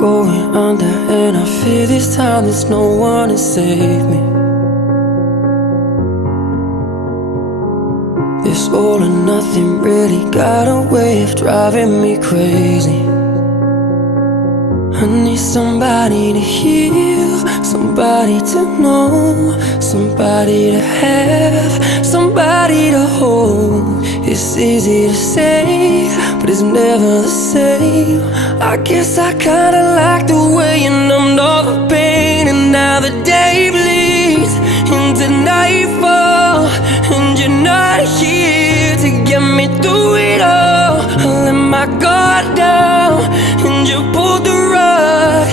going under, and I fear this time there's no one to save me. This all or nothing really got a way of driving me crazy. I need somebody to heal, somebody to know, somebody to have, somebody to hold. It's easy to say, but it's never the same. I guess I kinda like the way you numbed all the pain, and now the day bleeds into nightfall, and you're not here to get me through it all. I let my guard down, and you pulled the rug.